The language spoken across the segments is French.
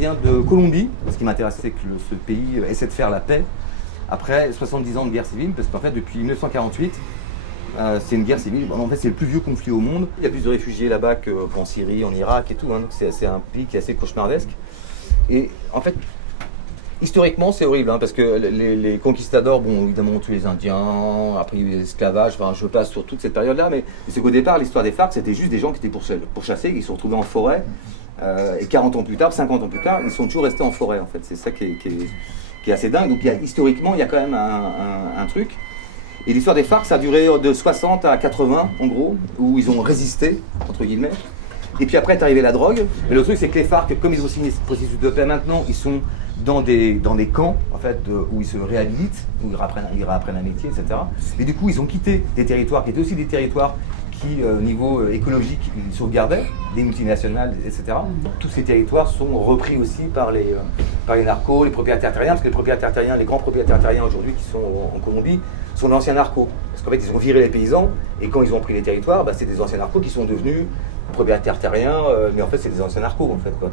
vient de Colombie. Ce qui m'intéresse, c'est que ce pays essaie de faire la paix après 70 ans de guerre civile, parce qu'en fait, depuis 1948, c'est une guerre civile. En fait, c'est le plus vieux conflit au monde. Il y a plus de réfugiés là-bas qu'en Syrie, en Irak et tout. Hein. Donc c'est un pays qui est assez cauchemardesque. Et en fait, historiquement, c'est horrible, hein, parce que les conquistadors, bon, évidemment, ont tué les Indiens, après il y a eu l'esclavage, enfin, je passe sur toute cette période-là, mais c'est qu'au départ, l'histoire des FARC, c'était juste des gens qui étaient pourchassés, qui se sont retrouvés en forêt, et 40 ans plus tard, 50 ans plus tard, ils sont toujours restés en forêt, en fait. C'est ça qui est assez dingue. Donc, historiquement, il y a quand même un truc. Et l'histoire des FARC, ça a duré de 60 à 80, en gros, où ils ont résisté, entre guillemets. Et puis après est arrivée la drogue. Mais le truc, c'est que les FARC, comme ils ont signé ce processus de paix maintenant, ils sont dans des camps, en fait, où ils se réhabilitent, où ils réapprennent un métier, etc. Et du coup, ils ont quitté des territoires qui étaient aussi des territoires qui, au niveau écologique, ils sauvegardaient, des multinationales, etc. Tous ces territoires sont repris aussi par les narcos, les propriétaires terriens, parce que les propriétaires terriens, les grands propriétaires terriens aujourd'hui qui sont en Colombie, sont d'anciens narcos. Parce qu'en fait, ils ont viré les paysans, et quand ils ont pris les territoires, c'est des anciens narcos qui sont devenus propriétaires terriens, mais en fait, c'est des anciens narcos, en fait, quoi.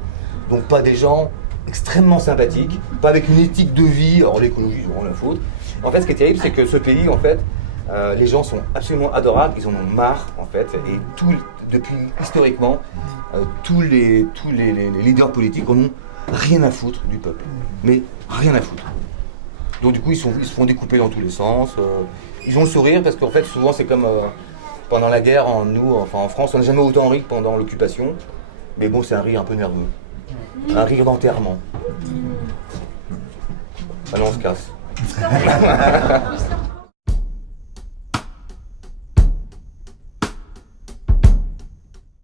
Donc pas des gens extrêmement sympathiques, pas avec une éthique de vie, alors l'écologie, ils auront la faute. En fait, ce qui est terrible, c'est que ce pays, en fait, les gens sont absolument adorables, ils en ont marre, en fait, et depuis historiquement, tous les leaders politiques en ont rien à foutre du peuple, mais rien à foutre. Donc du coup, ils se font découper dans tous les sens, ils ont le sourire, parce qu'en fait, souvent, c'est comme pendant la guerre, en France, on n'a jamais autant ri que pendant l'occupation, mais bon, c'est un rire un peu nerveux, un rire d'enterrement. Allez, on se casse.